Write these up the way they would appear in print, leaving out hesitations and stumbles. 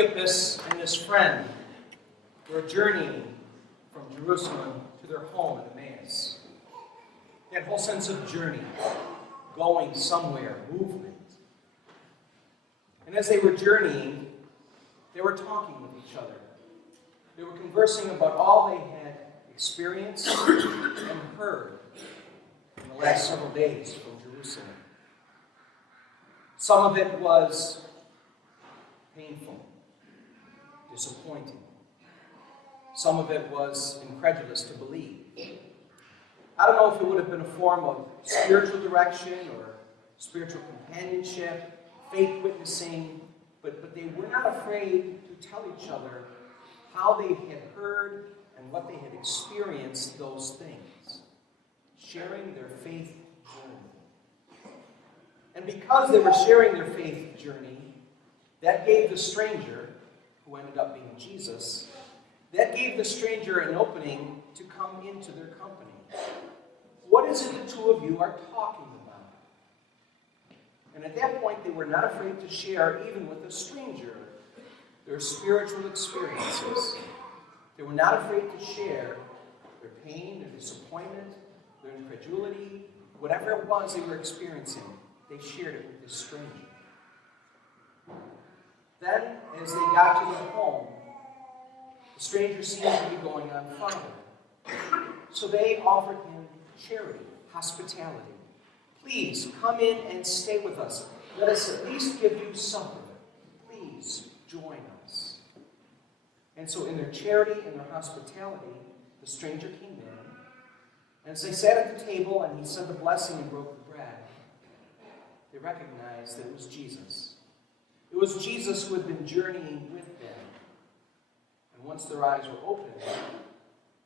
Cleopas and his friend were journeying from Jerusalem to their home in Emmaus. That whole sense of journey, going somewhere, movement. And as they were journeying, they were talking with each other. They were conversing about all they had experienced and heard in the last several days from Jerusalem. Some of it was painful, disappointing. Some of it was incredulous to believe. I don't know if it would have been a form of spiritual direction or spiritual companionship, faith witnessing, but they were not afraid to tell each other how they had heard and what they had experienced those things, sharing their faith journey. And because they were sharing their faith journey, that gave the stranger, who ended up being Jesus, that gave the stranger an opening to come into their company. What is it the two of you are talking about? And at that point, they were not afraid to share, even with a stranger, their spiritual experiences. They were not afraid to share their pain, their disappointment, their incredulity, whatever it was they were experiencing. They shared it with this stranger. Then, as they got to their home, the stranger seemed to be going on farther. So they offered him charity, hospitality. Please, come in and stay with us. Let us at least give you supper. Please, join us. And so in their charity and their hospitality, the stranger came in. And as they sat at the table and he said the blessing and broke the bread, they recognized that it was Jesus. It was Jesus who had been journeying with them. And once their eyes were opened,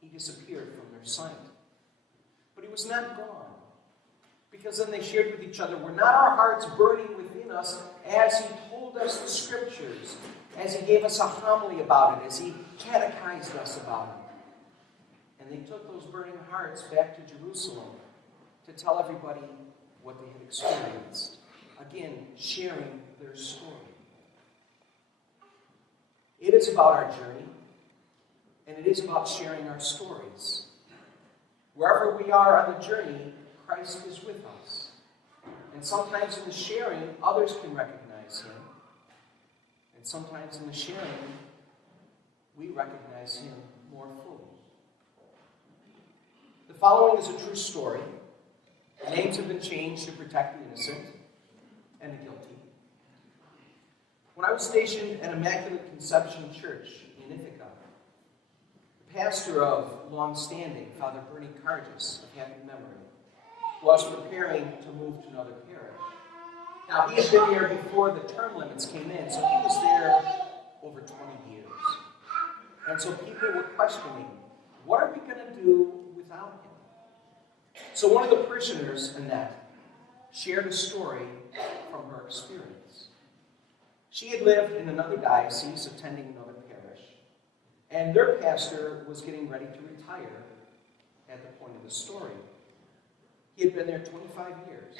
he disappeared from their sight. But he was not gone. Because then they shared with each other, were not our hearts burning within us as he told us the scriptures, as he gave us a homily about it, as he catechized us about it? And they took those burning hearts back to Jerusalem to tell everybody what they had experienced. Again, sharing their story. It is about our journey, and it is about sharing our stories. Wherever we are on the journey, Christ is with us. And sometimes in the sharing, others can recognize him. And sometimes in the sharing, we recognize him more fully. The following is a true story. The names have been changed to protect the innocent and the guilty. When I was stationed at Immaculate Conception Church in Ithaca, the pastor of long-standing, Father Bernie Cargis, of happy memory, was preparing to move to another parish. Now, he had been there before the term limits came in, so he was there over 20 years. And so people were questioning, what are we going to do without him? So one of the parishioners, Annette, shared a story from her experience. She had lived in another diocese, attending another parish, and their pastor was getting ready to retire at the point of the story. He had been there 25 years.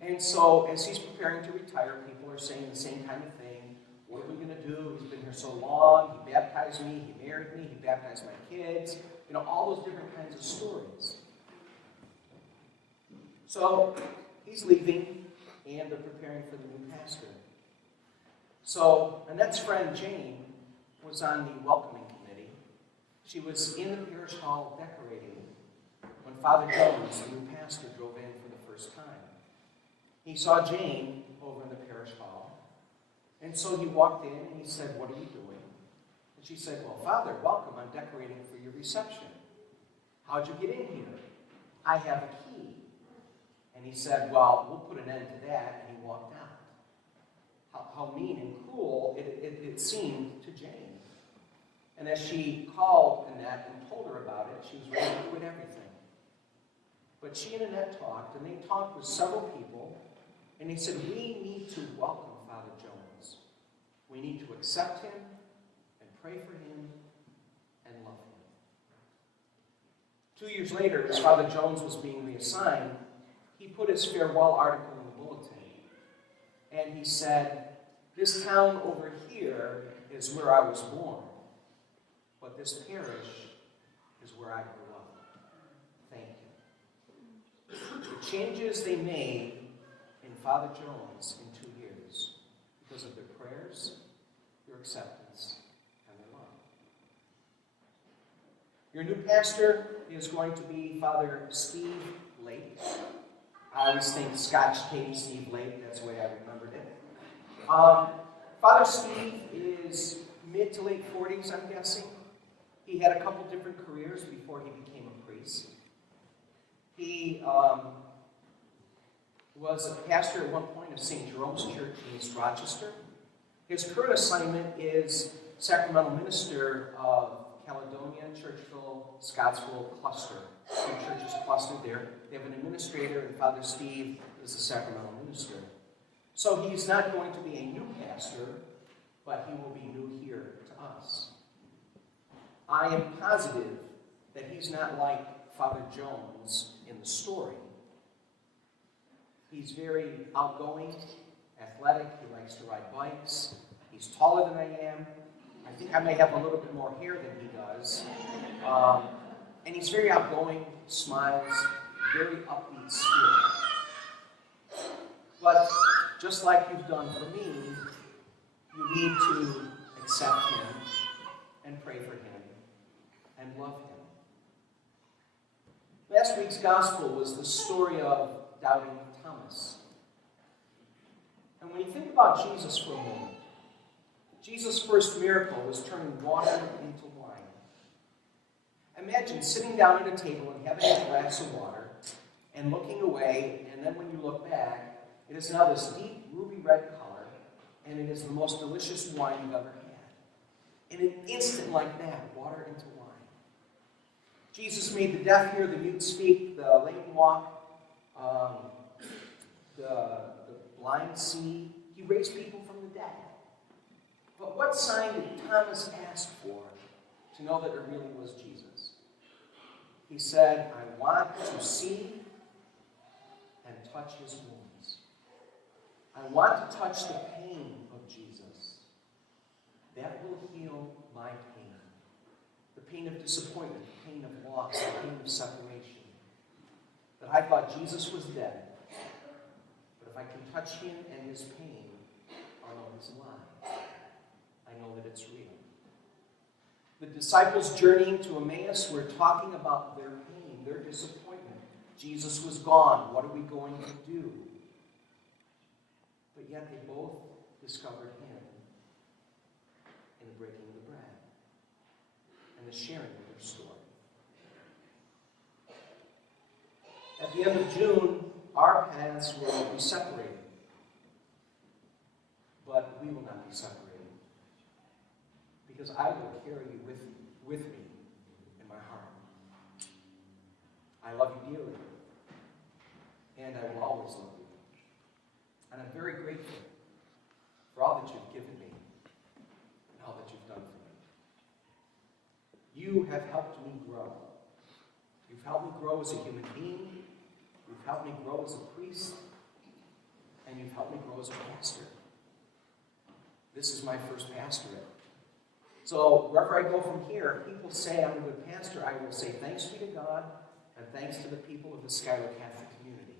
And so, as he's preparing to retire, people are saying the same kind of thing. What are we going to do? He's been here so long. He baptized me. He married me. He baptized my kids. You know, all those different kinds of stories. So, he's leaving, and they're preparing for the new pastor. So, Annette's friend, Jane, was on the welcoming committee. She was in the parish hall decorating when Father Jones, the new pastor, drove in for the first time. He saw Jane over in the parish hall, and so he walked in and he said, "What are you doing?" And she said, "Well, Father, welcome. I'm decorating for your reception." "How'd you get in here?" "I have a key." And he said, "Well, we'll put an end to that," and he walked out. How mean and cruel it seemed to Jane. And as she called Annette and told her about it, she was ready to quit everything. But she and Annette talked, and they talked with several people, and they said, we need to welcome Father Jones. We need to accept him and pray for him and love him. 2 years later, as Father Jones was being reassigned, he put his farewell article in the bulletin. And he said, This town over here is where I was born, but this parish is where I grew up. Thank you. The changes they made in Father Jones in 2 years because of their prayers, your acceptance, and their love. Your new pastor is going to be Father Steve Lake. I always think Scotch tape Steve Lake, that's the way I remembered it. Father Steve is mid to late 40s, I'm guessing. He had a couple different careers before he became a priest. He was a pastor at one point of St. Jerome's Church in East Rochester. His current assignment is sacramental minister of Caledonia, Churchville, Scottsville cluster. Two churches clustered there. They have an administrator, and Father Steve is the sacramental minister. So he's not going to be a new pastor, but he will be new here to us. I am positive that he's not like Father Jones in the story. He's very outgoing, athletic, he likes to ride bikes, he's taller than I am. I think I may have a little bit more hair than he does. And he's very outgoing, smiles, very upbeat spirit. But just like you've done for me, you need to accept him and pray for him and love him. Last week's gospel was the story of doubting Thomas. And when you think about Jesus for a moment, Jesus' first miracle was turning water into wine. Imagine sitting down at a table and having a glass of water and looking away, and then when you look back, it is now this deep ruby red color, and it is the most delicious wine you've ever had. In an instant like that, water into wine. Jesus made the deaf hear, the mute speak, the lame walk, the blind see. He raised people from the dead. But what sign did Thomas ask for to know that it really was Jesus? He said, I want to see and touch his wounds. I want to touch the pain of Jesus. That will heal my pain. The pain of disappointment, the pain of loss, the pain of separation. That I thought Jesus was dead. But if I can touch him and his pain, I'll know he's alive. I know that it's real. The disciples journeying to Emmaus were talking about their pain, their disappointment. Jesus was gone. What are we going to do? But yet they both discovered him in the breaking of the bread and the sharing of their story. At the end of June, our paths will be separated. But we will not be separated. Because I will carry you with me in my heart. I love you dearly. And I will always love you. And I'm very grateful for all that you've given me and all that you've done for me. You have helped me grow. You've helped me grow as a human being. You've helped me grow as a priest. And you've helped me grow as a pastor. This is my first pastorate. So wherever I go from here, if people say I'm a good pastor, I will say thanks be to God and thanks to the people of the Schuyler Catholic community,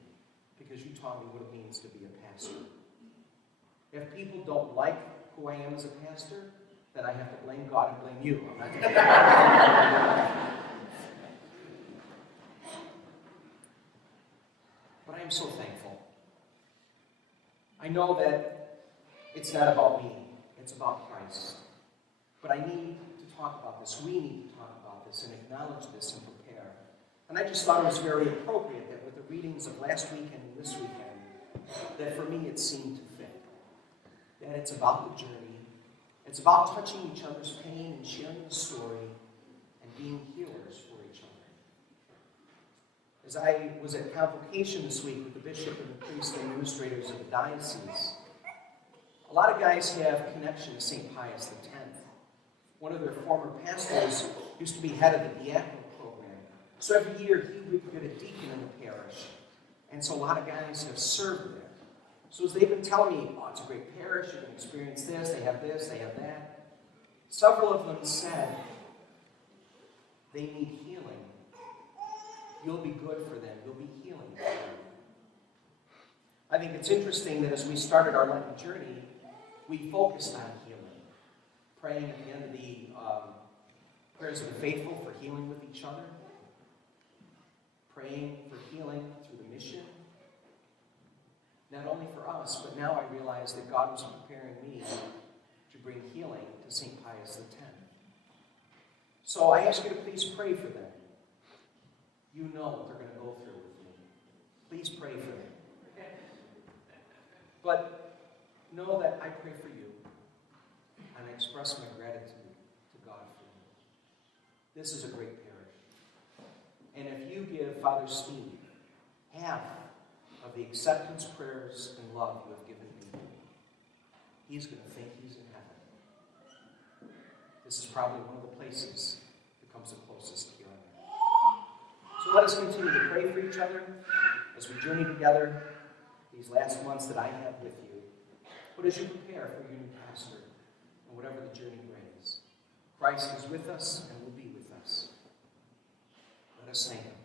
because you taught me what it means to be a pastor. If people don't like who I am as a pastor, then I have to blame God and blame you. I'm not going to do that. But I am so thankful. I know that it's not about me, it's about Christ. But I need to talk about this. We need to talk about this and acknowledge this and prepare. And I just thought it was very appropriate that with the readings of last weekend and this weekend, that for me it seemed to fit. That it's about the journey. It's about touching each other's pain and sharing the story and being healers for each other. As I was at convocation this week with the bishop and the priest and administrators of the diocese, a lot of guys have connection to St. Pius X. One of their former pastors used to be head of the diaconal program. So every year he would get a deacon in the parish. And so a lot of guys have served there. So as they've been telling me, oh, it's a great parish, you can experience this, they have that, several of them said they need healing. You'll be good for them. You'll be healing for them. I think it's interesting that as we started our Lenten journey, we focused on healing, praying at the end of the prayers of the faithful for healing with each other, praying for healing through the mission, not only for us, but now I realize that God was preparing me to bring healing to St. Pius X. So I ask you to please pray for them. You know what they're going to go through with me. Please pray for them. But know that I pray for you, and I express my gratitude to God for you. This is a great parish. And if you give Father Steve half of the acceptance prayers and love you have given me, he's going to think he's in heaven. This is probably one of the places that comes the closest to healing. So let us continue to pray for each other as we journey together these last months that I have with you. But as you prepare for your new pastor and whatever the journey brings, Christ is with us and will be with us. Let us thank him.